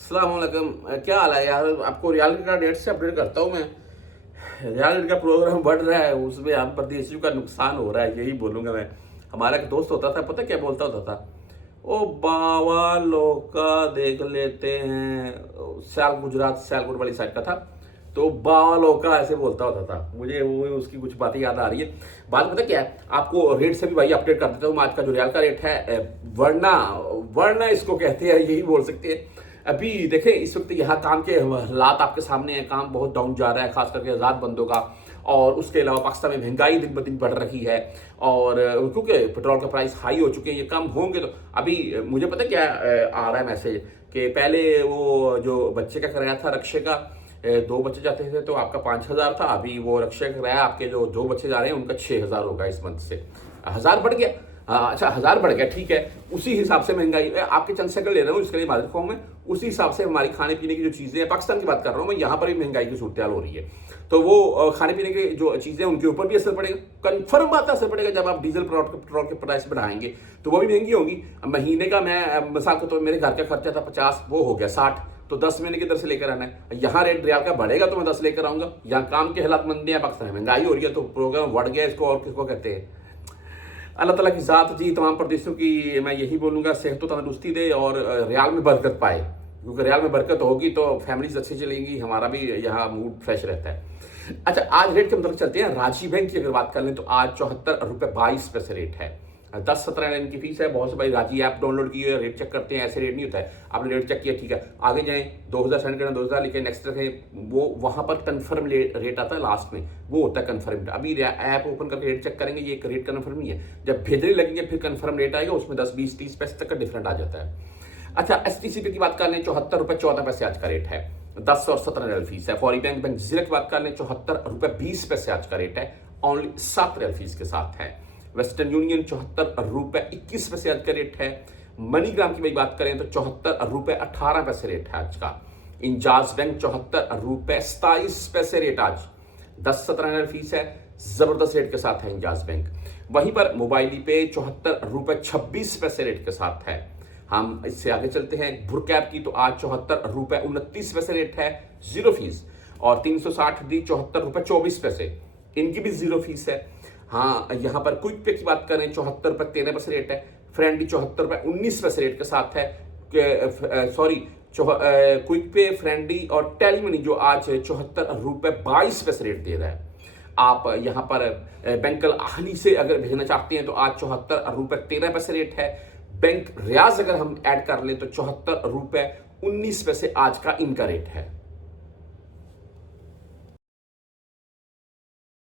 अस्सलाम वालेकुम। क्या हाल है यार? आपको रियलिटी का डेट से अपडेट करता हूँ मैं। रियलिटी का प्रोग्राम बढ़ रहा है, उसमें हम परदेशियों का नुकसान हो रहा है, यही बोलूंगा मैं। हमारा एक दोस्त होता था, पता क्या बोलता होता था? ओ बावा लोका देख लेते हैं। गुजरात सियालकोट वाली साइड का था। तो बावा लोका ऐसे बोलता होता था। मुझे वो उसकी कुछ बातें याद आ रही है। बात पता क्या है आपको? रेट से भी भाई अपडेट कर देता हूँ। आज का जो रियाल का रेट है, वरना वरना इसको कहते हैं, यही बोल सकते हैं। अभी देखें, इस वक्त यहाँ काम के हालात आपके सामने है। काम बहुत डाउन जा रहा है, खास करके आजाद बंदों का। और उसके अलावा पाकिस्तान में महंगाई दिन ब दिन बढ़ रही है। और क्योंकि पेट्रोल का प्राइस हाई हो चुके हैं, ये कम होंगे तो अभी मुझे पता क्या आ रहा है मैसेज कि पहले वो जो बच्चे का किराया था रक्शे का, 2 बच्चे जाते थे तो आपका 5,000 था। अभी वो रक्शे का किराया आपके जो 2 बच्चे जा रहे हैं उनका 6,000 होगा इस मंथ से। 1,000 बढ़ गया। अच्छा, 1,000 बढ़ गया, ठीक है। उसी हिसाब से महंगाई, आपके चंद सेकंड ले रहा हूँ इसके लिए मादर कौम में। उसी हिसाब से हमारी खाने पीने की जो चीजें हैं, पाकिस्तान की बात कर रहा हूँ मैं, यहाँ पर भी महंगाई की सूरत हो रही है। तो वो खाने पीने की जो चीजें हैं उनके ऊपर भी असर पड़ेगा। कन्फर्म बात है, असर पड़ेगा। जब आप डीजल पेट्रोल के प्राइस बढ़ाएंगे तो वो भी महंगी होंगी। महीने का मैं मिसाल को, तो मेरे घर का खर्चा था 50, वो हो गया 60, तो 10 महीने की दर से लेकर आना है। यहाँ रेट रियाल का बढ़ेगा तो मैं 10 लेकर आऊंगा। यहाँ काम के हालात मंदी है, पाकिस्तान में महंगाई हो रही है, तो प्रोग्राम बढ़ गया। इसको और किसको कहते हैं? अल्लाह ताला की ज़ात जी तमाम प्रदेशों की मैं यही बोलूँगा, सेहत तंदुरुस्ती दे और रियाल में बरकत पाए। क्योंकि रियाल में बरकत होगी तो फैमिलीज अच्छी चलेंगी, हमारा भी यहाँ मूड फ्रेश रहता है। अच्छा, आज रेट के मतलब चलते हैं। रांची बैंक की अगर बात कर लें तो आज 74 रुपये 22 पैसे रेट है। 10-17 इनकी फीस है। बहुत से भाई रांची ऐप डाउनलोड की है, रेट चेक करते हैं। ऐसे रेट नहीं होता है। आपने रेट चेक किया, ठीक है, आगे जाएं, 2,000 सेंड करना, 2,000 लिखे, नेक्स्ट रखें, वो वहां पर कन्फर्म रेट आता है लास्ट में, वो होता है कन्फर्म। अभी ऐप ओपन करके रेट चेक करेंगे, ये रेट कन्फर्म नहीं है। जब भेजने लगेंगे फिर कन्फर्म रेट आएगा, उसमें 10-20-30 पैसे तक का डिफरेंट आ जाता है। अच्छा, STCP की बात कर लें, 74 रुपये 14 पैसे आज का रेट है। 10 और 17 रियल फीस है। फॉरी बैंक जजीरा की बात कर लें, 74 रुपये 20 पैसे आज का रेट है। ओनली 7 रियल फीस के साथ है। वेस्टर्न यूनियन 74 रुपये 21 पैसे आज का रेट है। मनीग्राम की बात करें तो 74 रुपये 18 पैसे रेट है आज का। इंजाज बैंक 74 रुपये 27 पैसे रेट आज। 10-17 फीस है। जबरदस्त रेट के साथ है इंजाज बैंक। वहीं पर मोबाइली पे 74 रुपये 26 पैसे रेट के साथ है। हम इससे आगे चलते हैं। भुरकैप की तो आज 74 रुपये 29 पैसे रेट है, जीरो फीस। और 360D 74 रुपये 24 पैसे, इनकी भी जीरो फीस है। हाँ, यहाँ पर क्विक पे की बात करें, 74 रुपये 13 पैसे रेट है। फ्रेंडली 74 रुपये 19 पैसे रेट के साथ है। सॉरी, क्विक पे, फ्रेंडली और टेलीमनी जो आज 74 रुपये 22 पैसे रेट दे रहा है। आप यहाँ पर बैंकल आहली से अगर भेजना चाहते हैं तो आज 74 रुपये 13 पैसे रेट है। बैंक रियाज अगर हम ऐड कर लें तो 74 रुपये 19 पैसे आज का इनका रेट है।